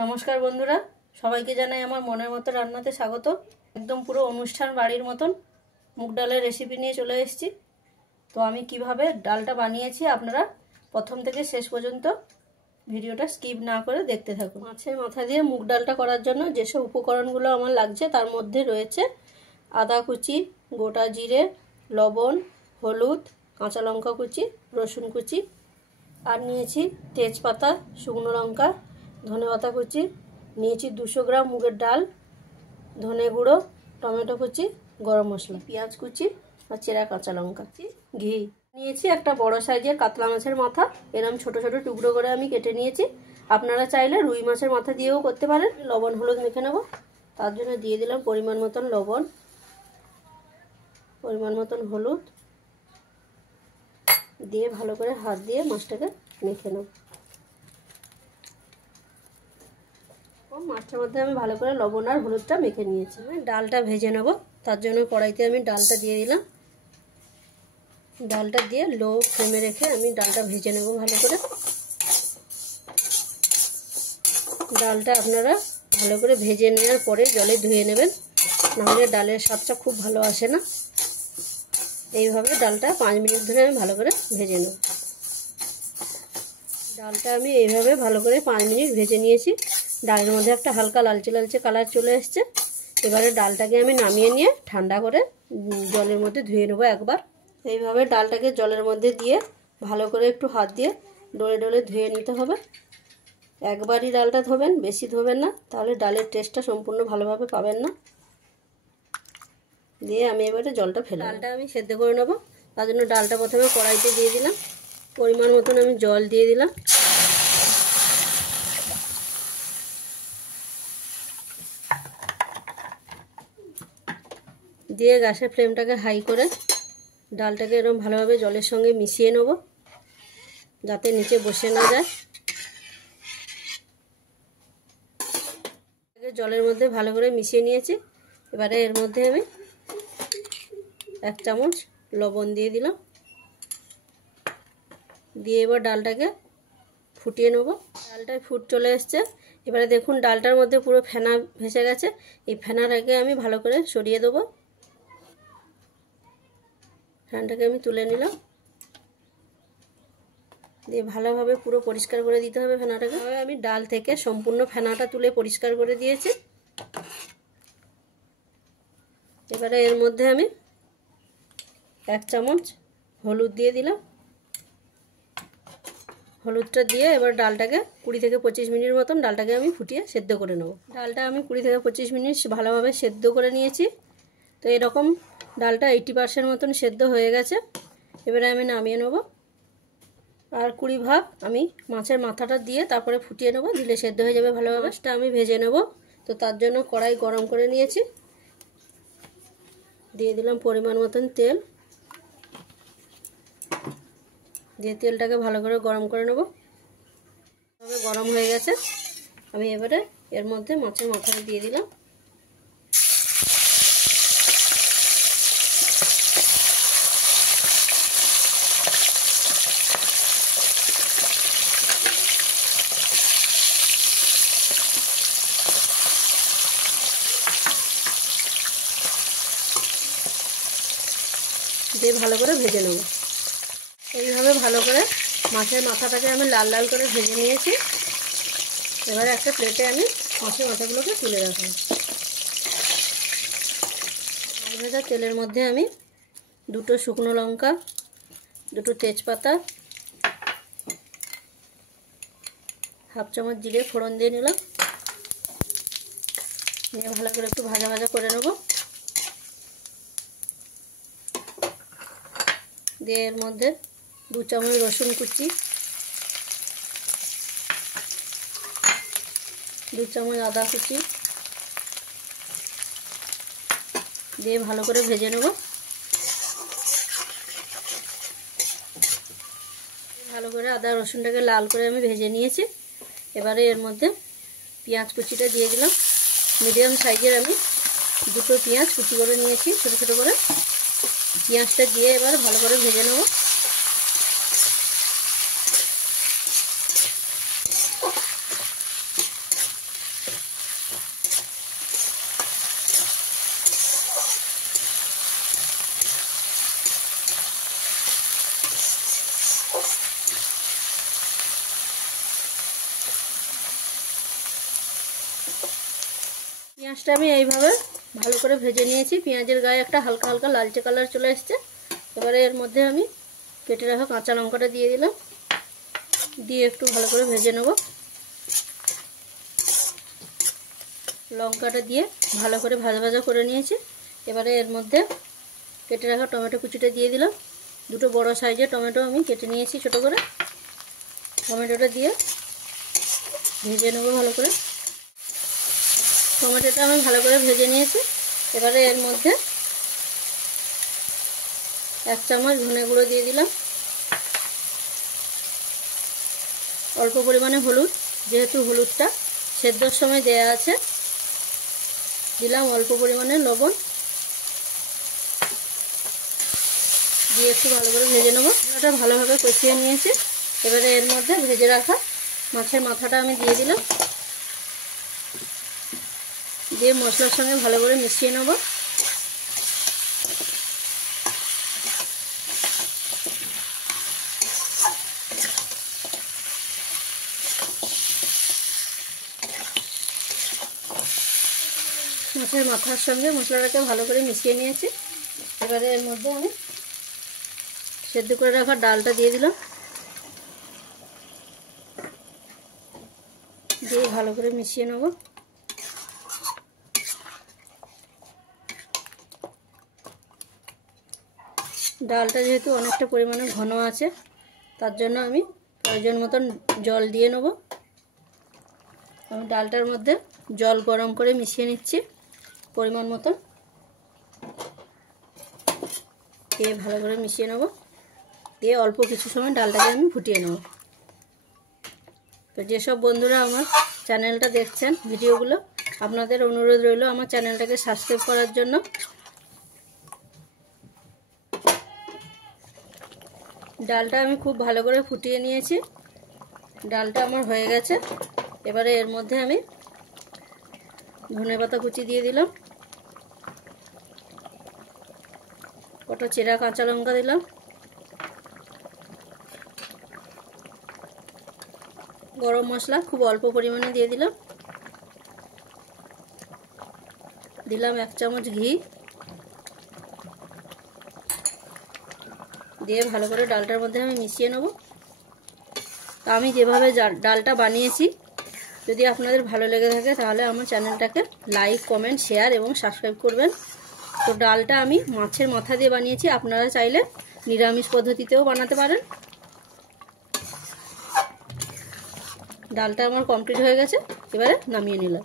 নমস্কার বন্ধুরা, সবাইকে জানাই আমার মনের মতো রান্নাতে স্বাগত। একদম পুরো অনুষ্ঠান বাড়ির মতন মুগ ডালের রেসিপি নিয়ে চলে এসেছি। তো আমি কিভাবে ডালটা বানিয়েছি আপনারা প্রথম থেকে শেষ পর্যন্ত ভিডিওটা স্কিপ না করে দেখতে থাকুন। মাছের মাথা দিয়ে মুগ ডালটা করার জন্য যেসব উপকরণগুলো আমার লাগছে তার মধ্যে রয়েছে আদা কুচি, গোটা জিরে, লবণ, হলুদ, কাঁচা লঙ্কা কুচি, রসুন কুচি, আর নিয়েছি তেজপাতা, শুকনো লঙ্কা, ধনেপাতা কুচি, নিয়েছি 200 গ্রাম মুগের ডাল, ধনে গুঁড়ো, টমেটো কুচি, গরম মশলা, পেঁয়াজ কুচি আর চেরা কাঁচা লঙ্কা, ঘি নিয়েছি। একটা বড় সাইজের কাতলা মাছের মাথা এরকম ছোট ছোট টুকরো করে আমি কেটে নিয়েছি। আপনারা চাইলে রুই মাছের মাথা দিয়েও করতে পারেন। লবণ হলুদ মেখে নেব, তার জন্য দিয়ে দিলাম পরিমাণ মতন লবণ, পরিমাণ মতন হলুদ দিয়ে ভালো করে হাত দিয়ে মাছটাকে মেখে নেব। মাছটার মধ্যে আমি ভালো করে লবণ আর হলুদটা মেখে নিয়েছি। ডালটা ভেজে নেব, তার জন্য কড়াইতে আমি ডালটা দিয়ে দিলাম। ডালটা দিয়ে লো ফ্লেমে রেখে আমি ডালটা ভেজে নেব ভালো করে। ডালটা আপনারা ভালো করে ভেজে নেওয়ার পরে জলে ধুয়ে নেবেন, নাহলে ডালের স্বাদটা খুব ভালো আসে না। এইভাবে ডালটা 5 মিনিট ধরে আমি ভালো করে ভেজে নেব। ডালটা আমি এইভাবে ভালো করে 5 মিনিট ভেজে নিয়েছি। ডালের মধ্যে একটা হালকা লালচে লালচে কালার চলে এসছে। এবারে ডালটাকে আমি নামিয়ে নিয়ে ঠান্ডা করে জলের মধ্যে ধুয়ে নেবো একবার। এইভাবে ডালটাকে জলের মধ্যে দিয়ে ভালো করে একটু হাত দিয়ে ডলে ডলে ধুয়ে নিতে হবে। একবারই ডালটা ধোবেন, বেশি ধোবেন না, তাহলে ডালের টেস্টটা সম্পূর্ণ ভালোভাবে পাবেন না। দিয়ে আমি এবারে জলটা ফেলে ডালটা আমি সেদ্ধ করে নেবো। তার জন্য ডালটা প্রথমে কড়াইতে দিয়ে দিলাম, পরিমাণ মতন আমি জল দিয়ে দিলাম। দিয়ে গ্যাসের ফ্লেমটাকে হাই করে ডালটাকে এরকম ভালোভাবে জলের সঙ্গে মিশিয়ে নেব, যাতে নিচে বসে না যায়। জলের মধ্যে ভালো করে মিশিয়ে নিয়েছি। এবারে এর মধ্যে আমি 1 চামচ লবণ দিয়ে দিলাম, দিয়ে এবার ডালটাকে ফুটিয়ে নেব। ডালটায় ফুট চলে এসছে। এবারে দেখুন ডালটার মধ্যে পুরো ফেনা ভেসে গেছে। এই ফেনাটাকে আমি ভালো করে সরিয়ে দেবো। ফ্যানটাকে আমি তুলে নিলাম, দিয়ে ভালোভাবে পুরো পরিষ্কার করে দিতে হবে ফেনাটাকে। আমি ডাল থেকে সম্পূর্ণ ফেনাটা তুলে পরিষ্কার করে দিয়েছি। এবারে এর মধ্যে আমি 1 চামচ হলুদ দিয়ে দিলাম। হলুদটা দিয়ে এবার ডালটাকে 20 থেকে 25 মিনিট মতন ডালটাকে আমি ফুটিয়ে সেদ্ধ করে নেব। ডালটা আমি 20 থেকে 25 মিনিট ভালোভাবে সেদ্ধ করে নিয়েছি। তো এরকম ডালটা 80% মতন সেদ্ধ হয়ে গেছে। এবারে আমি নামিয়ে নেব। আর 20 ভাগ আমি মাছের মাথাটা দিয়ে তারপরে ফুটিয়ে নেব, দিলে সেদ্ধ হয়ে যাবে ভালোভাবে। সেটা আমি ভেজে নেব। তো তার জন্য কড়াই গরম করে নিয়েছি, দিয়ে দিলাম পরিমাণ মতন তেল, দিয়ে তেলটাকে ভালো করে গরম করে নেব। গরম হয়ে গেছে। আমি এবারে এর মধ্যে মাছের মাথাটা দিয়ে দিলাম। দিয়ে ভালো করে ভেজে নেব। এইভাবে ভালো করে মাছের মাথাটাকে আমি লাল লাল করে ভেজে নিয়েছি। এবারে একটা প্লেটে আমি মাছের মাথাগুলোকে তুলে রাখবো। মাছ ভাজা তেলের মধ্যে আমি 2টো শুকনো লঙ্কা, 2টো তেজপাতা, 1/2 চামচ জিরে ফোড়ন দিয়ে নিলাম। নিয়ে ভালো করে একটু ভাজা ভাজা করে নেব। দিয়ে এর মধ্যে 2 চামচ রসুন কুচি, 2 চামচ আদা কুচি দিয়ে ভালো করে ভেজে নেব। ভালো করে আদা রসুনটাকে লাল করে আমি ভেজে নিয়েছি। এবারে এর মধ্যে পেঁয়াজ কুচিটা দিয়ে দিলাম। মিডিয়াম সাইজের আমি 2টো পেঁয়াজ কুচি করে নিয়েছি ছোটো ছোটো করে। পেঁয়াজটা দিয়ে এবার ভালো করে ভেজে নেব। পেঁয়াজটা আমি এইভাবে ভালো করে ভেজে নিয়েছি। পেঁয়াজের গায়ে একটা হালকা হালকা লালচে কালার চলে এসছে। এবারে এর মধ্যে আমি কেটে রাখা কাঁচা লঙ্কাটা দিয়ে দিলাম, দিয়ে একটু ভালো করে ভেজে নেব। লঙ্কাটা দিয়ে ভালো করে ভাজা ভাজা করে নিয়েছি। এবারে এর মধ্যে কেটে রাখা টমেটো কুচিটা দিয়ে দিলাম। দুটো বড় সাইজের টমেটো আমি কেটে নিয়েছি ছোট করে। টমেটোটা দিয়ে ভেজে নেব ভালো করে। টমেটোটা আমি ভালো করে ভেজে নিয়েছি। এবারে এর মধ্যে 1 চামচ ধনে গুঁড়ো দিয়ে দিলাম, অল্প পরিমাণে হলুদ, যেহেতু হলুদটা সেদ্ধর সময় দেয়া আছে। দিলাম অল্প পরিমাণে লবণ, দিয়ে একটু ভালো করে ভেজে নেব। মশলাটা ভালোভাবে কষিয়ে নিয়েছি। এবারে এর মধ্যে ভেজে রাখা মাছের মাথাটা আমি দিয়ে দিলাম, দিয়ে মশলার সঙ্গে ভালো করে মিশিয়ে নেব। মাছের মাথার সঙ্গে মশলাটাকে ভালো করে মিশিয়ে নিয়েছি। এবারে এর মধ্যে আমি সেদ্ধ করে রাখা ডালটা দিয়ে দিলাম, দিয়ে ভালো করে মিশিয়ে নেব। ডালটা যেহেতু অনেকটা পরিমাণে ঘন আছে, তার জন্য আমি প্রয়োজন মতন জল দিয়ে নেব। আমি ডালটার মধ্যে জল গরম করে মিশিয়ে নিচ্ছি পরিমাণ মতন, দিয়ে ভালো করে মিশিয়ে নেব। দিয়ে অল্প কিছু সময় ডালটাকে আমি ফুটিয়ে নেব। তো যেসব বন্ধুরা আমার চ্যানেলটা দেখছেন ভিডিওগুলো, আপনাদের অনুরোধ রইল আমার চ্যানেলটাকে সাবস্ক্রাইব করার জন্য। ডালটা আমি খুব ভালো করে ফুটিয়ে নিয়েছি। ডালটা আমার হয়ে গেছে। এবারে এর মধ্যে আমি ধনেপাতা কুচি দিয়ে দিলাম, কটা চেরা কাঁচা লঙ্কা দিলাম, গরম মশলা খুব অল্প পরিমাণে দিয়ে দিলাম, দিলাম 1 চামচ ঘি, দিয়ে ভালো করে ডালটার মধ্যে আমি মিশিয়ে নেব। তো আমি যেভাবে ডালটা বানিয়েছি, যদি আপনাদের ভালো লেগে থাকে তাহলে আমার চ্যানেলটাকে লাইক, কমেন্ট, শেয়ার এবং সাবস্ক্রাইব করবেন। তো ডালটা আমি মাছের মাথা দিয়ে বানিয়েছি, আপনারা চাইলে নিরামিষ পদ্ধতিতেও বানাতে পারেন। ডালটা আমার কমপ্লিট হয়ে গেছে, এবারে নামিয়ে নিলাম।